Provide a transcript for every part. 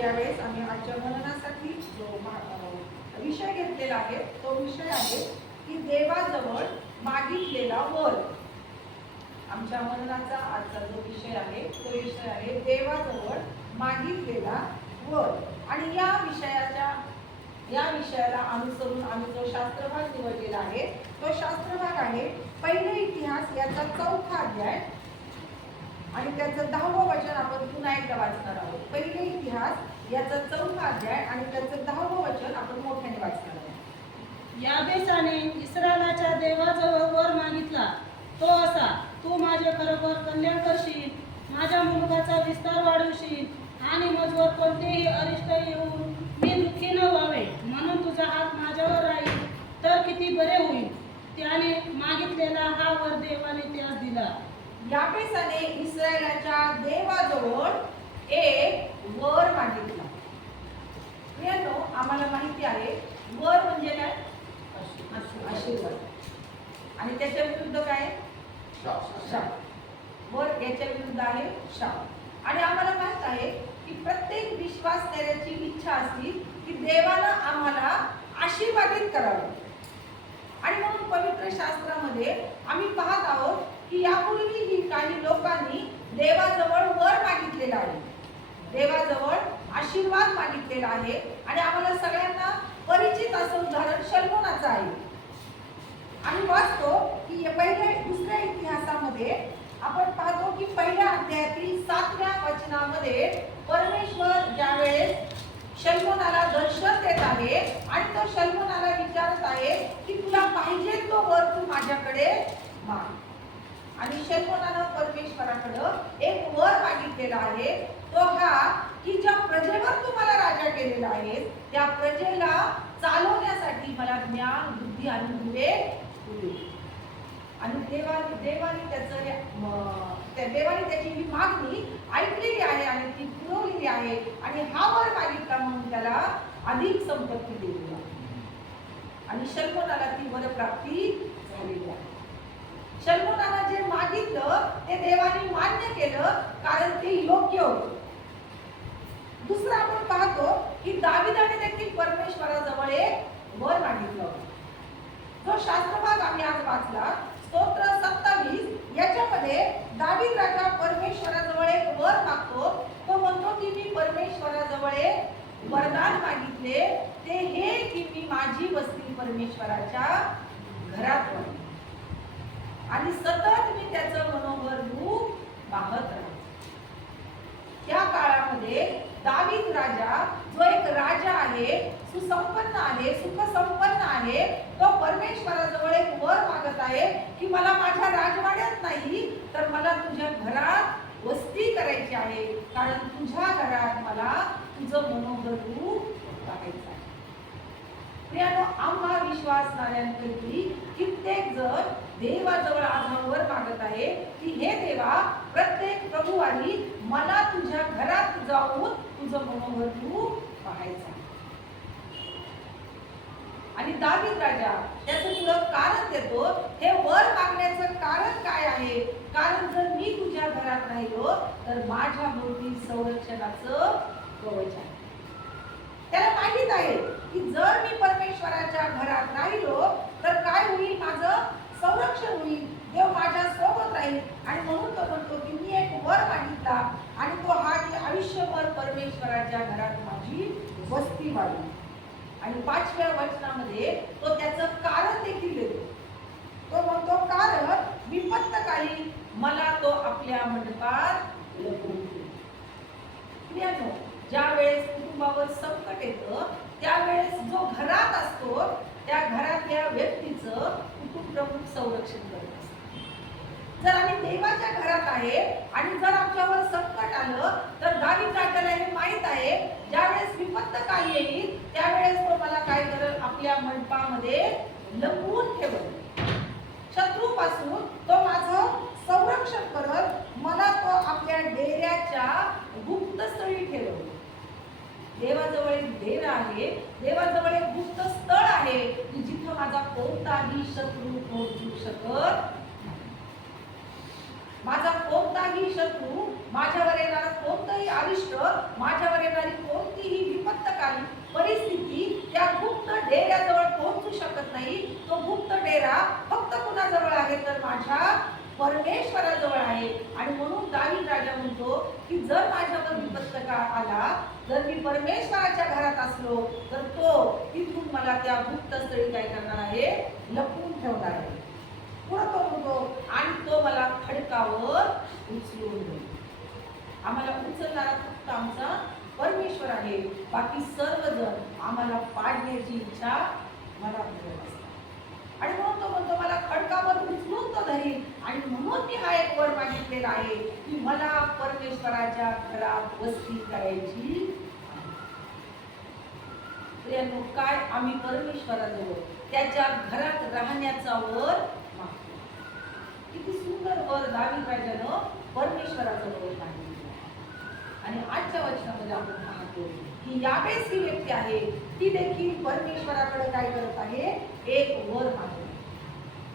यावेळेस आम्ही आजच्या मननासाठी जो विषय घेतलेला आहे तो विषय आहे की देवाजवळ मागितलेला वर आमच्या मननाचा आजचा जो विषय आहे तो विषय आहे देवाजवळ मागितलेला वर आणि या विषयाच्या या विषयाला अनुसरून आम्ही जो शास्त्रभाग निवडलेला आहे तो शास्त्रभाग आहे पहिले इतिहास याचा चौथा अध्याय. आणि त्याचं दहावं वचन आपण पुन्हा एकदा वाचणार आहोत. पहिले इतिहास याचा चौथा अध्याय आणि त्याचं दहावं वचन आपण मोठ्याने वाचणार आहोत. याबेसाने इस्रायलाच्या देवाजवळ वर मागितला. तो असा तू माझे खरोखर कल्याण करशील माझ्या मुलगाचा विस्तार वाढवशील आणि मजवर कोणतेही अरिष्ट येऊन मी दुःखी न व्हावे म्हणून तुझा हात माझ्यावर राहील तर किती बरे होईल. त्याने मागितलेला हा वर देवाने त्यास दिला. याबेसाने इस्रायलाच्या देवाजवळ एक वर मागितला. मित्रांनो आम्हाला माहिती आहे वर म्हणजे काय? आशीर्वाद. आणि त्याच्या विरुद्ध काय? शाप. वर याच्या विरुद्ध आहे शाप. आणि आम्हाला माहीत आहे की प्रत्येक विश्वास करण्याची इच्छा असली की देवाला आम्हाला आशीर्वादित करावं. आणि म्हणून पवित्र शास्त्रामध्ये आम्ही पाहत आहोत की यापूर्वीही काही लोकांनी देवाजवळ वर मागितलेला आहे देवाजवळ आशीर्वाद मागितलेला आहे आणि आम्हाला सगळ्यांना परिचित असं उदाहरण शल्मोनाचं आहे आम्ही वाचतो की या पहिल्या दुसऱ्या इतिहासामध्ये आपण पाहतो की पहिल्या अध्यायातील सातव्या वचनामध्ये परमेश्वर ज्यावेळेस शल्मोनाला दर्शन देत आहे आणि तो शल्मोनाला विचारत आहे की तुला पाहिजे तो वर तू माझ्याकडे माग आणि शल्मोनानं परमेश्वराकडं एक वर मागितलेला आहे. तो हा की ज्या प्रजेवर तू मला राजा केलेला आहे त्या प्रजेला चालवण्यासाठी मला ज्ञान बुद्धी आणि विवेक आणि देवा देवाने त्याचं त्या देवाने त्याची ही मागणी ऐकलेली आहे आणि ती पुरवलेली आहे. आणि हा वर मागितला म्हणून त्याला अधिक संपत्ती दिलेली आहे आणि शल्मोनाला ती वरप्राप्ती झालेली आहे शल्मोनाला जे मागितलं ते देवाने मान्य केलं कारण ते योग्य होतं. दुसरं आपण पाहतो की दाविदाने देखील परमेश्वराजवळ एक वर मागितलं होतं. जो शास्त्रभाग आम्ही आज वाचला स्तोत्र सत्तावीस याच्यामध्ये दावीद राजा परमेश्वराजवळ एक वर मागतो. तो म्हणतो की मी परमेश्वराजवळ एक वरदान मागितले. ते हे की मी माझी वस्ती परमेश्वराच्या घरात राहील आणि सतत मी त्याचं मनोहर रूप पाहत राहील त्या काळामध्ये दावीद राजा जो एक राजा आहे सुसंपन्न आहे सुखसंपन्न आहे तो परमेश्वराजवळ एक वर मागत आहे की मला माझ्या राजवाड्यात नाही तर मला तुझ्या घरात वस्ती करायची आहे कारण तुझ्या घरात मला तुझं मनोहर रूप बघायचं आहे प्रियानो आम्हा विश्वासणाऱ्यांपैकी कित्येक जण देवाजवळ आधावर मागत आहे. की हे देवा प्रत्येक प्रभुवानी मला तुझ्या घरात जाऊन तुझं मनोहर तू पाहायचा. आणि दावीद राजा त्याचं तुला कारण देतो. हे वर मागण्याचं कारण काय आहे? कारण जर मी तुझ्या घरात राहिलो तर माझ्या भोवती संरक्षणाचं कवच आहे. त्याला माहीत आहे की जर मी परमेश्वराच्या घरात राहिलो तर काय होईल? माझं संरक्षण होईल. देव माझ्या सोबत राहील. आणि म्हणून तो म्हणतो की मी एक वर मागितला आणि तो हा की आयुष्यभर परमेश्वराच्या घरात माझी वस्ती वाढली आणि पाचव्या वचनामध्ये तो त्याचं कारण देखील देतो. तो म्हणतो कारण विपत्तकाली मला तो आपल्या मंडपात लपवून ज्या वेळेस कुटुंबावर संकट येतं त्यावेळेस जो घरात असतो त्या घरातल्या व्यक्तीचं कुटुंब प्रमुख संरक्षण करत असतो. जर आम्ही देवाच्या घरात आहे आणि जर आमच्यावर संकट आलं तर गावी राजाला हे माहीत आहे ज्यावेळेस विपत्त काय येईल त्यावेळेस तो मला काय करेल? आपल्या मंडपामध्ये लपवून ठेवल. शत्रूपासून तो माझं संरक्षण करत मला तो आपल्या डेऱ्याच्या गुप्तस्थळी ठेवलं. देवाजवळ एक डेरा आहे. देवाजवळ एक गुप्त स्थळ आहे. की जिथं माझा कोणताही शत्रू पोहोचू शकत माझा कोणताही शत्रू माझ्यावर येणारा कोणतंही अरिष्ट माझ्यावर येणारी कोणतीही आपत्कालीन परिस्थिती त्या गुप्त डेऱ्याजवळ पोहोचू शकत नाही. तो गुप्त डेरा फक्त कुणाजवळ आहे तर माझ्या परमेश्वराजवळ आहे. आणि म्हणून दाही राजा म्हणतो की जर माझ्यावर विपत्तकाळ आला जर मी परमेश्वराच्या घरात असलो तर तो तिथून मला त्या गुप्तस्थळी काय करणार आहे? लपून ठेवणार आहे. पुढं तो म्हणतो आणि तो मला खडकावर उचलून देईल. आम्हाला उचलणारा फक्त आमचा परमेश्वर आहे. बाकी सर्वजण आम्हाला पाडण्याची इच्छा मला असतात आणि म्हणून तो म्हणतो मला खडकावर उचलून तो धरील. आणि म्हणून मी हा एक वर मागितलेला आहे की मला परमेश्वराच्या घरात वस्ती करायची प्रियांनो, काय आम्ही परमेश्वराजवळ त्याच्या घरात राहण्याचा वर मागतो. किती सुंदर वर दावी राजानं परमेश्वराजवळ मागितलं आणि आजच्या वचनामध्ये आपण पाहतो की यावेळेस ही व्यक्ती आहे ती देखील परमेश्वराकडे काय करत आहे एक वर मागतो.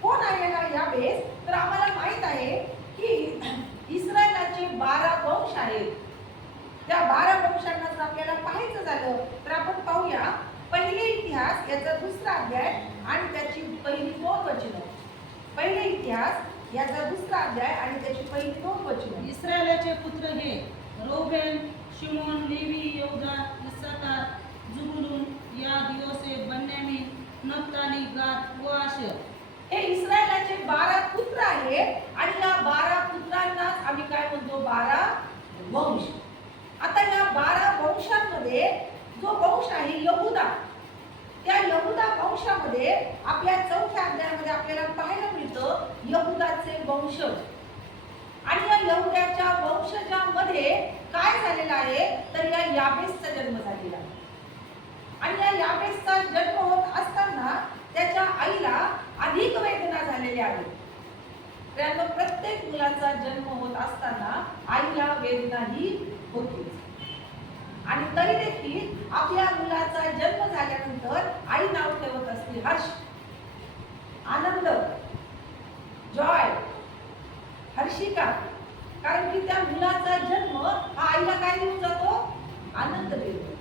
कोण आहे ना यावेळेस तर आम्हाला माहीत आहे की इस्रायलाचे बारा वंश आहेत. त्या बारा वंशांना जर आपल्याला पाहायचं झालं तर आपण पाहूया पहिले इतिहास याचा दुसरा अध्याय आणि त्याची पहिली दोन वचनं. पहिले इतिहास याचा दुसरा अध्याय आणि त्याची पहिली दोन वचनं. इस्रायलाचे पुत्र हे रोबेन शिमोन लेवी यौदा इस्साकार जुबुलून या दिवसे बन्यामीन नप्ताली गाद व आशेर हे इस्रायलाचे बारा पुत्र आहेत आणि या बारा पुत्रांनाच आम्ही काय म्हणतो? बारा वंश. आता या बारा वंशांमध्ये जो वंश आहे यहुदा त्या यहुदा वंशामध्ये आपल्या चौथ्या अध्यायामध्ये आपल्याला पाहायला मिळतं यहुदाचे वंशज आणि या यहुद्याच्या वंशजामध्ये काय झालेलं आहे? तर या याबेसचा जन्म झालेला. आहे आणि या याबेसचा जन्म होत असताना त्याच्या आईला अधिक वेदना झालेल्या आहेत. त्यानं प्रत्येक मुलाचा जन्म होत असताना आईला वेदना ही होती. आणि तरी देखील आपल्या मुलाचा जन्म झाल्यानंतर आई नाव ठेवत असते हर्ष. आनंद जॉय हर्षिका. कारण की त्या मुलाचा जन्म हा आईला काय देऊन जातो? आनंद देतो.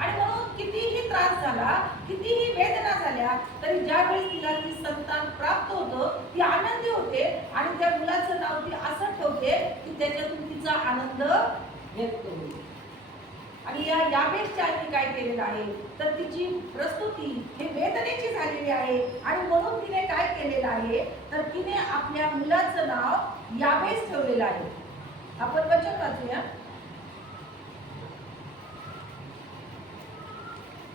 आणि म्हणून कितीही त्रास झाला कितीही वेदना झाल्या तरी ज्यावेळी तिला ती संतान प्राप्त होतं ती आनंदी होते आणि त्या मुलाचं नाव ती असं ठेवते की त्याच्यातून तिचा आनंद व्यक्त होईल आणि या याबेसच्या आईने काय केलेलं आहे? तर तिची प्रस्तुती हे वेदनेची झालेली आहे. आणि म्हणून तिने काय केलेलं आहे? तर तिने आपल्या मुलाचं नाव याबेस ठेवलेलं आहे. आपण वचन वाचूया.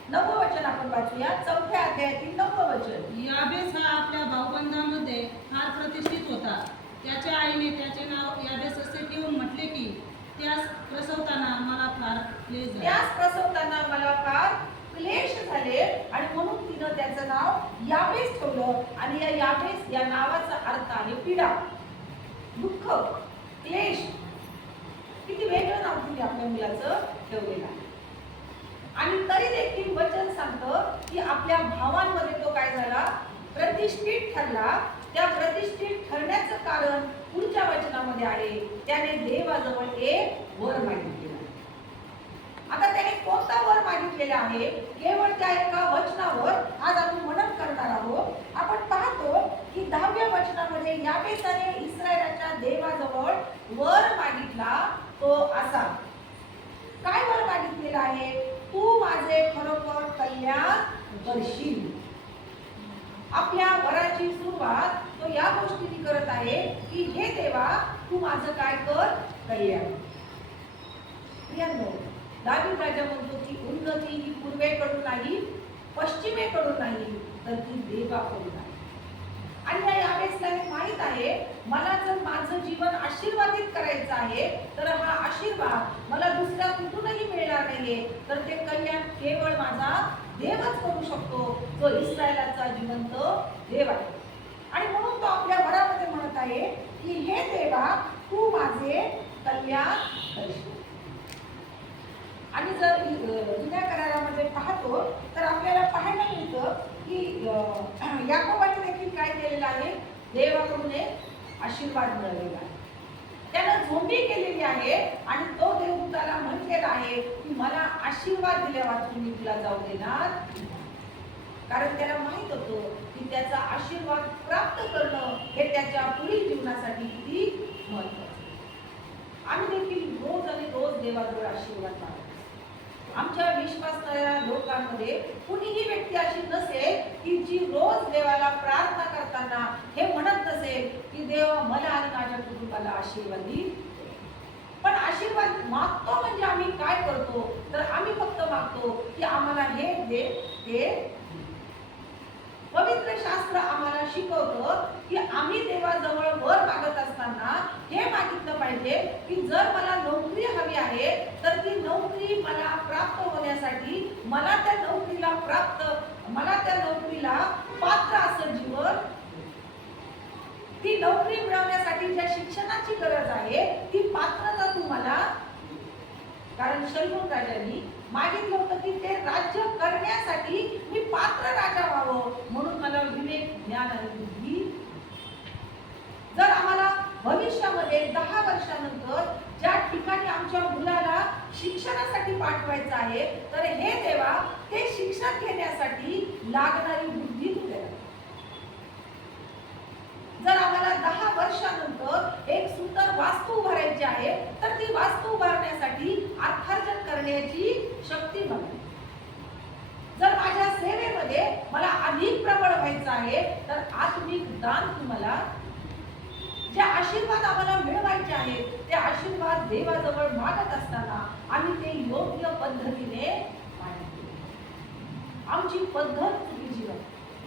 नववं वचन आपण वाचूया. चौथ्या अध्यायातील नववं वचन याबेस हा आपल्या भाऊबंधामध्ये फार प्रतिष्ठित होता. त्याच्या आईने त्याचे नाव याबेस असे ठेवून म्हटले की त्यास प्रसवताना मला फार क्लेश झाला. त्यास प्रसवताना मला फार क्लेश झाले आणि म्हणून तिनं त्याचं नाव याबेस ठेवलं आणि या याबेस या नावाचा अर्थ आहे पीडा दुःख क्लेश. किती वेगळं नाव तिने आपल्या मुलाचं ठेवलेलं आहे. आणि तरी देखील वचन सांगतं की आपल्या भावांमध्ये तो काय झाला? प्रतिष्ठित ठरला. त्या प्रतिष्ठित कारण पुढच्या वचनामध्ये आहे त्याने देवाजवळ एक वर मागितलेला आता त्याने कोणता वर मागितलेला आहे? केवळ त्या एका वचनावर आज आपण मनन करणार आहोत. आपण पाहतो की दहाव्या वचनामध्ये याबेसाने इस्रायलाच्या देवाजवळ वर मागितला तो असा. काय वर मागितलेला आहे? तू माझे खरोखर कल्याण करशील. आपल्या वराची सुरुवात तो या गोष्टीने करत आहे की हे देवा तू माझं काय कर? कल्याण प्रियांनो दावीद राजा म्हणतो की उन्नती ही पूर्वेकडून नाही पश्चिमेकडून नाही तर ती देवाकडून आहे आणि या यावेळेसला हे आहे मला जर माझं जीवन आशीर्वादित करायचं आहे तर हा आशीर्वाद मला दुसऱ्या कुठूनही मिळणार नाहीये. तर ते कल्याण केवळ माझा देवच करू शकतो. जो इस्रायलाचा जिवंत देव आहे. आणि म्हणून तो आपल्या घरामध्ये म्हणत आहे की हे देवा तू माझे कल्याण करशील आणि जर जुन्या करारामध्ये पाहतो तर आपल्याला पाहायला मिळतं की याकोबाने देखील काय केलेलं आहे? देवाकडून एक आशीर्वाद मिळवलेला आहे. त्यानं झोंबी केलेली आहे आणि तो देवदूताला म्हटलेला आहे की मला आशीर्वाद दिल्या वाचून मी तुला जाऊ देणार. कारण त्याला माहीत होतं की त्याचा आशीर्वाद प्राप्त करणं हे त्याच्या पुढील जीवनासाठी किती महत्वाचं. आम्ही देखील रोज आणि रोज देवाजवळ आशीर्वाद मागतो. आमच्या विश्वासणाऱ्या लोकांमध्ये कुणीही व्यक्ती अशी नसेल की जी रोज देवाला प्रार्थना करताना हे म्हणत नसेल की देव मला आणि माझ्या कुटुंबाला आशीर्वाद दे पण आशीर्वाद मागतो म्हणजे आम्ही काय करतो तर आम्ही फक्त मागतो की आम्हाला हे दे ते दे. पवित्र शास्त्र आम्हाला शिकवतं की आम्ही देवाजवळ वर मागत असताना हे मागितलं पाहिजे की जर मला नोकरी हवी आहे तर ती नोकरी मला प्राप्त होण्यासाठी मला त्या नोकरीला प्राप्त मला त्या नोकरीला पात्र असं जीवन ती नोकरी मिळवण्यासाठी ज्या शिक्षणाची गरज आहे ती पात्रता तुम्हाला कारण शैलून राजांनी मागितलं होतं की ते राज्य करण्यासाठी मी पात्र राजा व्हावं. म्हणून मला विवेक ज्ञान आणि बुद्धी जर आम्हाला भविष्यामध्ये दहा वर्षानंतर ज्या ठिकाणी आमच्या मुलाला शिक्षणासाठी पाठवायचं आहे तर हे देवा ते शिक्षण घेण्यासाठी लागणारी बुद्धी तू जर आम्हाला दहा वर्षानंतर एक सुंदर वास्तू उभारायची आहे तर ती वास्तू उभारण्यासाठी अर्थार्जन करण्याची शक्ती मला जर माझ्या सेवेमध्ये मला अधिक प्रबळ व्हायचं आहे तर आत्मिक दान तुम्हाला जे आशीर्वाद आम्हाला मिळवायचे आहेत ते आशीर्वाद देवाजवळ मागत असताना आम्ही ते योग्य पद्धतीने आमची पद्धत चुकीची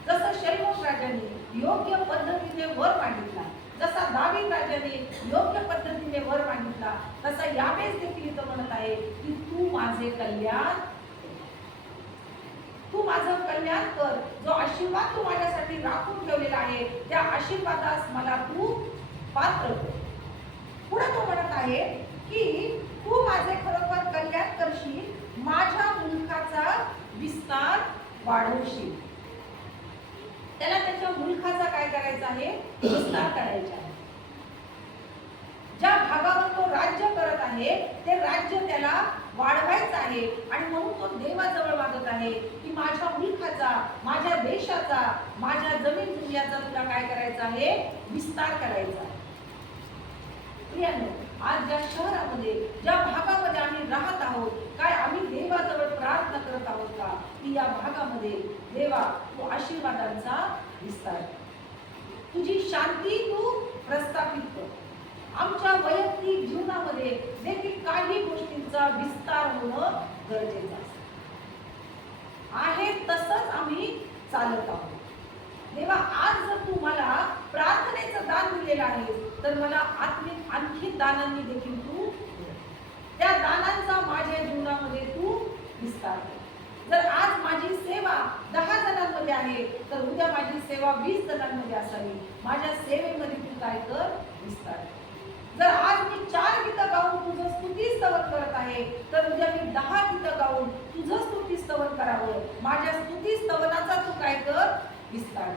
जसं शैवश राजांनी योग्य पद्धतीने वर मागितला जसा दावीद राजाने योग्य पद्धतीने वर मागितला तसा यावेळेस देखील इथं म्हणत आहे की तू माझे कल्याण तू माझं कल्याण कर. जो आशीर्वाद तू माझ्यासाठी राखून ठेवलेला आहे त्या आशीर्वादास मला तू पात्र पुढे तो म्हणत आहे की तू माझे खरोखर कल्याण करशील माझ्या मुलखाचा विस्तार वाढवशील त्याला त्याच्या मुलखाचा काय करायचा आहे विस्तार करायचा आहे. ज्या भागावर तो राज्य करत आहे ते राज्य त्याला वाढवायचं आहे आणि म्हणून तो देवाजवळ मागत आहे की माझ्या मुलखाचा माझ्या देशाचा माझ्या जमीन दुनियाचा तुला काय करायचा आहे? विस्तार करायचा आहे. आज ज्या शहरामध्ये ज्या भागामध्ये आम्ही राहत आहोत काय आम्ही देवाजवळ प्रार्थना करत आहोत का? की या भागामध्ये देवा तो आशीर्वादांचा विस्तार तुझी शांती तू प्रस्थापित कर. आमच्या वैयक्तिक जीवनामध्ये देखील काही गोष्टींचा विस्तार होणं गरजेचं असतं. आहे तसंच आम्ही चालत आहोत. तेव्हा आज जर तू मला प्रार्थनेचं दान दिलेलं आहे तर मला आत्मिक आणखी दानांनी देखील तू त्या दानांचा माझ्या जीवनामध्ये तू विस्तार कर. जर आज माझी सेवा दहा जणांमध्ये आहे तर उद्या माझी सेवा वीस जणांमध्ये असावी. माझ्या सेवेमध्ये तू काय कर? विस्तार. जर आज मी चार गीतं गाऊन तुझं स्तुती स्तवन करत आहे तर उद्या मी दहा गीतं गाऊन तुझं स्तुती स्तवन करावं. माझ्या स्तुती स्तवनाचा तू काय कर? विस्तार.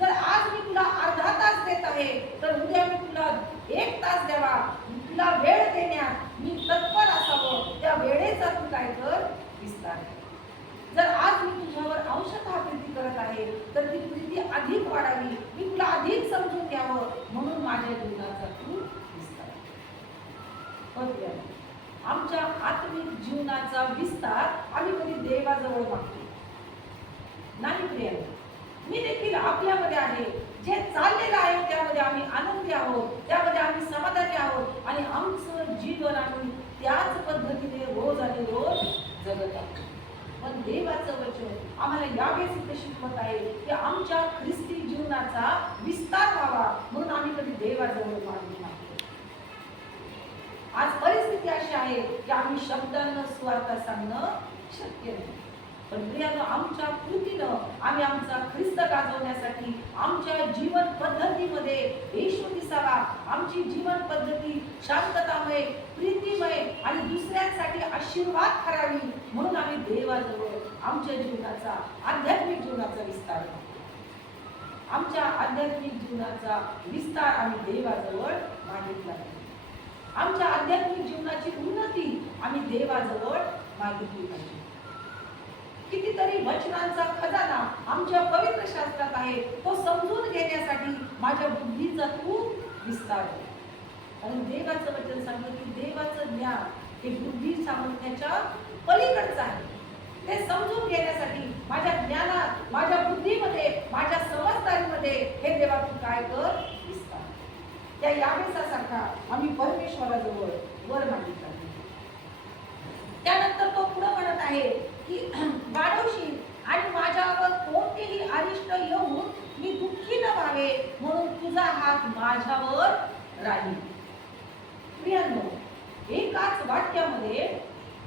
जर आज मी तुला अर्धा तास देत आहे तर उद्या मी तुला एक तास द्यावा तुला वेळ देण्यात मी तत्पर असावं त्या वेळेचा तू काय कर विस्तार कर. जर आज मी तुझ्यावर अंशतः प्रीती करत आहे तर ती प्रीती अधिक वाढावी मी तुला अधिक यावं म्हणून माझ्या जीवनाचा तू विस्तार कर. आमच्या आत्मिक जीवनाचा विस्तार आम्ही कधी देवाजवळ मागतो नाही. प्रियांनो मी देखील आपल्यामध्ये आहे. जे चाललेलं आहे त्यामध्ये आम्ही आनंदी आहोत. त्यामध्ये आम्ही समाधानी आहोत. आणि आमचं जीवन आम्ही त्याच पद्धतीने रोज आणि रोज जगत आहोत. पण देवाचं वचन आम्हाला यावेळेस इथे शिकवत आहे की आमच्या ख्रिस्ती जीवनाचा विस्तार व्हावा म्हणून आम्ही कधी देवाजवळ मागणी आज परिस्थिती अशी आहे की आम्ही शब्दांना स्वार्थ सांगणं शक्य नाही. पण प्रियानं आमच्या कृतीनं आम्ही आमचा ख्रिस्त गाजवण्यासाठी आमच्या जीवन पद्धतीमध्ये येशू दिसावा. आमची जीवन पद्धती शांततामय प्रीतीमय आणि दुसऱ्यांसाठी आशीर्वाद करावी म्हणून आम्ही देवाजवळ आमच्या जीवनाचा आध्यात्मिक जीवनाचा विस्तार करतो. आमच्या आध्यात्मिक जीवनाचा विस्तार आम्ही देवाजवळ मागितला पाहिजे. आमच्या आध्यात्मिक जीवनाची उन्नती आम्ही देवाजवळ मागितली पाहिजे. कितीतरी वचनांचा खजाना आमच्या पवित्र शास्त्रात आहे तो समजून घेण्यासाठी माझ्या बुद्धीचा खूप विस्तार आहे. कारण देवाचं वचन सांगलं की देवाचं ज्ञान हे बुद्धी सामर्थ्याच्या पलीकडचं आहे. ते समजून घेण्यासाठी माझ्या ज्ञानात माझ्या बुद्धीमध्ये माझ्या समजदारीमध्ये हे देवा तू काय कर दिसतात. त्या यावेसासारखा आम्ही परमेश्वराजवळ वर मागितला त्यानंतर तो पुढं म्हणत आहे की वाढवशील आणि माझ्यावर कोणतेही अरिष्ट येऊन मी दुःखी न व्हावे म्हणून तुझा हात माझ्यावर राहील. प्रियांनो एकाच वाक्यामध्ये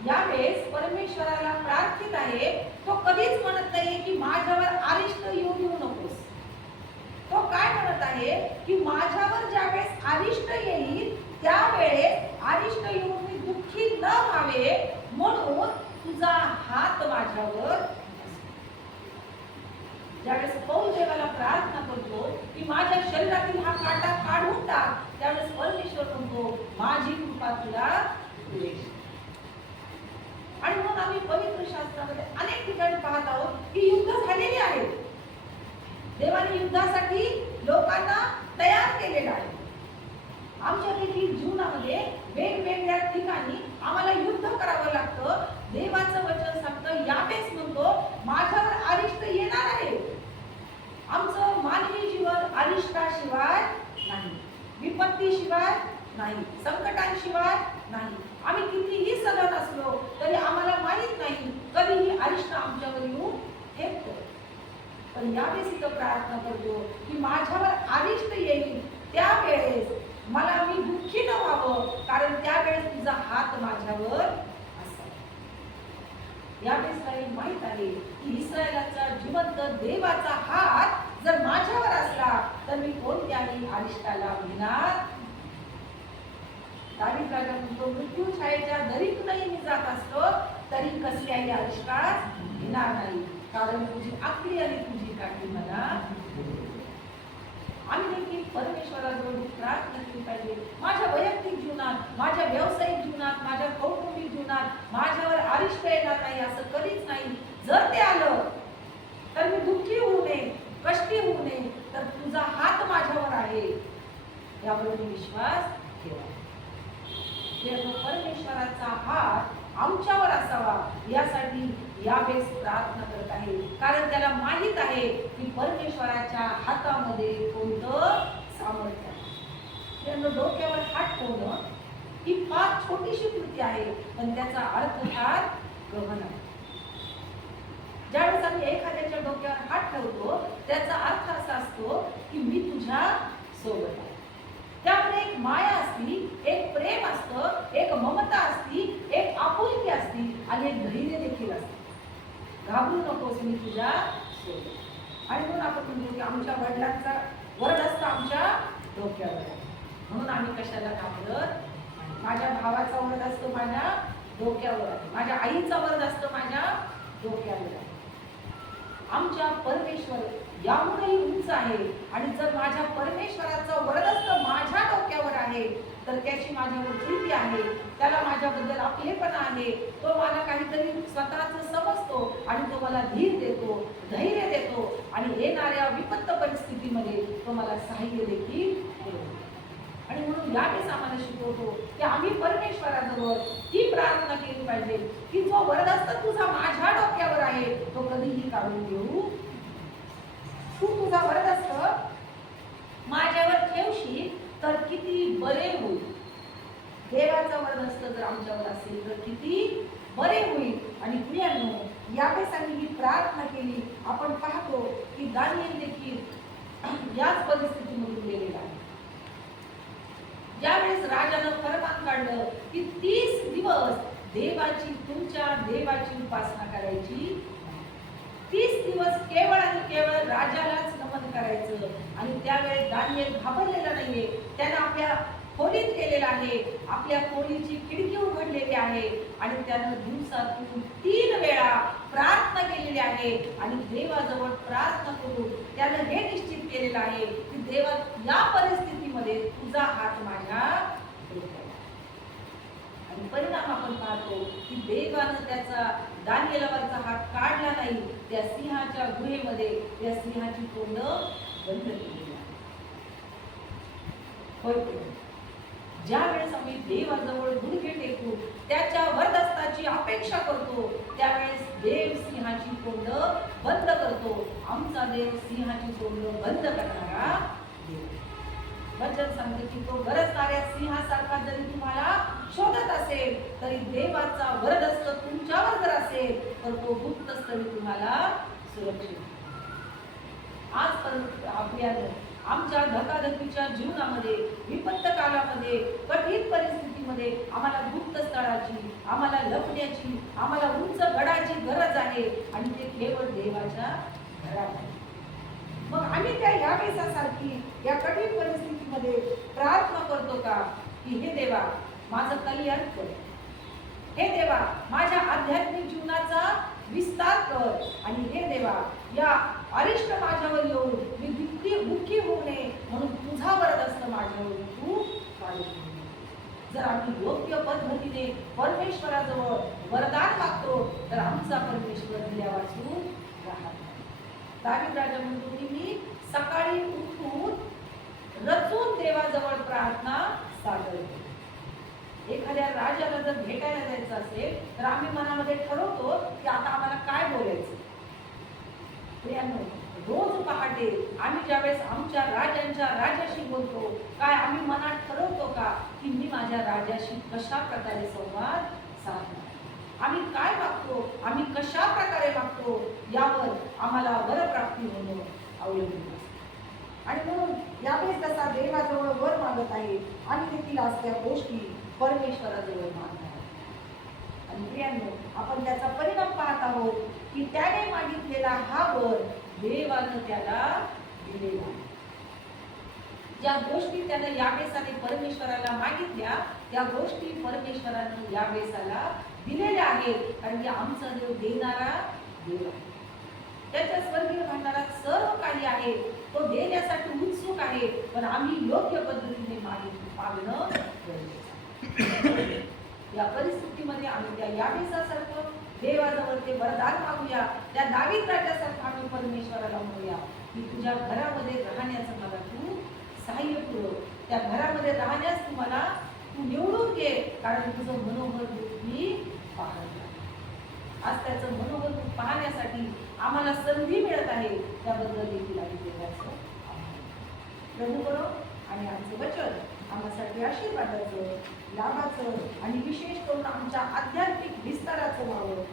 यावेळेस परमेश्वराला प्रार्थित आहे तो कधीच म्हणत नाही की माझ्यावर अरिष्ट येऊ देऊ नकोस. तो काय म्हणत आहे की माझ्यावर ज्यावेळेस आरिष्ट येईल त्यावेळेस आरिष्ट येऊन मी दुःखी न व्हावे म्हणून तुझा हात माझ्यावर असो. ज्यावेळेस पौल देवाला प्रार्थना करतो की माझ्या शरीरातील हा काटा काढून टाक त्यावेळेस परमेश्वर म्हणतो माझी कृपा तुला पुरेल. आणि म्हणून आम्ही पवित्र शास्त्रामध्ये अनेक ठिकाणी पाहत आहोत की युद्ध झालेली आहेत देवाने युद्धासाठी लोकांना तयार केलेलं आहे. आमच्या देखील जीवनामध्ये वेगवेगळ्या ठिकाणी आम्हाला युद्ध करावं लागतं. देवाचं वचन सांगतं यावेळेस म्हणतो माझ्या अरिष्ट येणार आहे आमचं मानवी जीवन अरिष्टाशिवाय नाही विपत्तीशिवाय नाही संकटांशिवाय नाही आम्ही कितीही सदन असलो तरी आम्हाला माहीत नाही कधीही अरिष्ट आमच्यावर येऊन ठेपतो पण यावेळेस इथं प्रार्थना करतो की माझ्यावर अरिष्ट येईल त्यावेळेस मला मी दुःखी न व्हावं कारण त्यावेळेस तुझा हात माझ्यावर असावा यावेळेस काही माहीत आहे की इस्रायलाचा जिवंत देवाचा हात जर माझ्यावर असला तर मी कोणत्याही अरिष्टाला घेणार दावीद राजा म्हणतो मृत्यू छायेच्या दरीतूनही मी जात असतो तरी कसल्याही अरिष्टात येणार नाही. कारण तुझी आखरी आणि तुझी काठी मला आम्ही देखील परमेश्वराजवळ त्रास प्रार्थना केली पाहिजे. माझ्या वैयक्तिक जीवनात माझ्या व्यावसायिक जीवनात माझ्या कौटुंबिक जीवनात माझ्यावर आरिष्ट येणार नाही असं कधीच नाही. जर ते आलं तर मी दुःखी होऊ नये कष्टी होऊ नये तर तुझा हात माझ्यावर आहे. यावर मी विश्वास ठेवा परमेश्वराचा हात आमच्यावर असावा यासाठी यावेळेस प्रार्थना करत आहे. कारण त्याला माहीत आहे की परमेश्वराच्या हातामध्ये कोणतं सामर्थ्य त्यानं डोक्यावर हात ठेवणं ही फार छोटीशी कृती आहे पण त्याचा अर्थ फार गहन आहे. ज्यावेळेस आम्ही एखाद्याच्या डोक्यावर हात ठेवतो त्याचा अर्थ असा असतो की मी तुझ्या सोबत आहे. त्यामध्ये एक माया असती एक प्रेम असतं एक ममता असती एक आपुलकी असती आणि एक धैर्य देखील असते. घाबरू नकोस मी तुझ्या आणि म्हणून आपण म्हणतो की आमच्या वडिलांचा वरद असतं आमच्या डोक्यावर. म्हणून आम्ही कशाला घाबरत माझ्या भावाचा वरद असतो माझ्या डोक्यावर. आहे माझ्या आईचा वरद असतो माझ्या डोक्यावर. आहे आमच्या परमेश्वर यामुळेही उंच आहे. आणि जर माझ्या परमेश्वराचं असतं माझ्या डोक्यावर आहे तर त्याची माझ्यावर प्रीती आहे. त्याला माझ्या आपले आपलेपणा आहे. तो मला काहीतरी स्वतःच समजतो आणि तो मला धीर देतो धैर्य देतो. आणि येणाऱ्या विपत्त परिस्थितीमध्ये तो मला सहाय्य देखील आणि म्हणून यावेळेस आम्हाला शिकवतो की आम्ही परमेश्वराजवळ ही प्रार्थना केली पाहिजे की जो वरदस्त तुझा माझ्या डोक्यावर आहे तो कधीही काढून घेऊ तू तुझा वरदस्त माझ्यावर ठेवशील तर किती बरे होईल. देवाचा वरदस्त जर आमच्यावर असेल. तर किती बरे होईल. आणि प्रियांनो यावेळेस आम्ही ही प्रार्थना केली. आपण पाहतो की दानियल देखील याच परिस्थितीमधून गेलेला आहे. ज्यावेळेस राजानं फरमान काढलं की तीस दिवस देवाची तुमच्या देवाची उपासना करायची तीस दिवस केवळ आणि केवळ राजालाच नमन करायचं. आणि त्यावेळेस दानियल घाबरलेला नाहीये. त्यानं आपल्या खोलीत केलेला आहे. आपल्या खोलीची खिडकी उघडलेली आहे. आणि त्यानं दिवसातून तीन वेळा प्रार्थना केलेली आहे. आणि देवाजवळ प्रार्थना करून त्यानं हे निश्चित केलेलं आहे की देवा या परिस्थितीमध्ये तुझा हात माझ्या आणि परिणाम आपण पाहतो की देवानं त्याचा दानियलावरचा हात काढला नाही. त्या सिंहाच्या गुहेमध्ये त्या सिंहाची तोंड बंद केलेली आहे. ज्या वेळेस आम्ही देवाजवळ गुडघे टेकू त्याच्या वरदस्ताची अपेक्षा करतो त्यावेळेस देव सिंहाची तोंड बंद करतो. आमचा देव सिंहाची तोंड बंद करणारा देव. वचन सांगते की तो गरजणाऱ्या सिंहासारखा जरी तुम्हाला शोधत असेल तरी देवाचा वरदस्त तुमच्यावर जर असेल तर तो गुप्त स्थळी तुम्हाला सुरक्षित. आजपर्यंत आपल्या आमच्या धकाधकीच्या जीवनामध्ये विपत्त कालामध्ये कठीण परिस्थितीमध्ये आम्हाला गुप्त स्थळाची आम्हाला लपण्याची आम्हाला उंच गडाची गरज आहे आणि ते केवळ देवाच्या घरात आहे मग आम्ही त्या यावेळेसारखी या कठीण परिस्थितीमध्ये प्रार्थना करतो का? की हे देवा माझं कल्याण कर. हे देवा माझ्या आध्यात्मिक जीवनाचा विस्तार कर. आणि हे देवा या अरिष्ट माझ्यावर येऊन मी दुःखी दुःखी होऊ नये म्हणून तुझा वरद असतं माझ्यावर तू जर आम्ही योग्य पद्धतीने परमेश्वराजवळ वरदान मागतो तर आमचा परमेश्वर दिल्या वाचून राहत नाही. दावीद राजा म्हणतो की मी सकाळी उठून रचून देवाजवळ प्रार्थना सादर एखाद्या राजाला जर भेटायला जायचं असेल तर आम्ही मनामध्ये ठरवतो की आता आम्हाला काय बोलायचं? रोज पहाटे आम्ही ज्यावेळेस आमच्या राजांच्या राजाशी बोलतो काय आम्ही मनात ठरवतो का की मी माझ्या राजाशी कशा प्रकारे संवाद साधणार? आम्ही काय मागतो? आम्ही कशा प्रकारे मागतो? यावर आम्हाला वरप्राप्ती होणं अवलंबून असते. आणि म्हणून यावेळेस तसा देवाजवळ वर मागत आहे आणि देखील आज गोष्टी परमेश्वराजवळ मागतात आहोत. आपण त्याचा परिणाम पाहत आहोत की त्याने मागितलेला हा वर देवानं त्याला दिलेला आहे. ज्या गोष्टी त्यानं बेसाने परमेश्वराला मागितल्या त्या गोष्टी परमेश्वरानं यावेळेसाला दिलेल्या आहेत. कारण की आमचा देव देणारा देव आहे. त्याच्या स्वर्गीय भांडारात सर्व काही आहे. तो देण्यासाठी उत्सुक आहे. पण आम्ही योग्य पद्धतीने मागित मागणं गरजेचं या परिस्थितीमध्ये आम्ही त्या यावेसासारखं देवाजवळ ते वरदान मागूया. त्या दावीत राजासारखं आम्ही परमेश्वराला म्हणूया की तुझ्या घरामध्ये राहण्याचं मला तू सहाय्य पुरव त्या घरामध्ये राहण्यास तू मला तू निवडून घे कारण तुझं मनोबल मी पाहत आहे. आज त्याचं मनोबल पाहण्यासाठी आम्हाला संधी मिळत आहे. त्याबद्दल देखील आम्ही देवाचं प्रभू करो आणि आमचं वचन आम्हासाठी आशीर्वादाचं लाभाचं आणि विशेष करून आमच्या आध्यात्मिक विस्ताराचं व्हावं.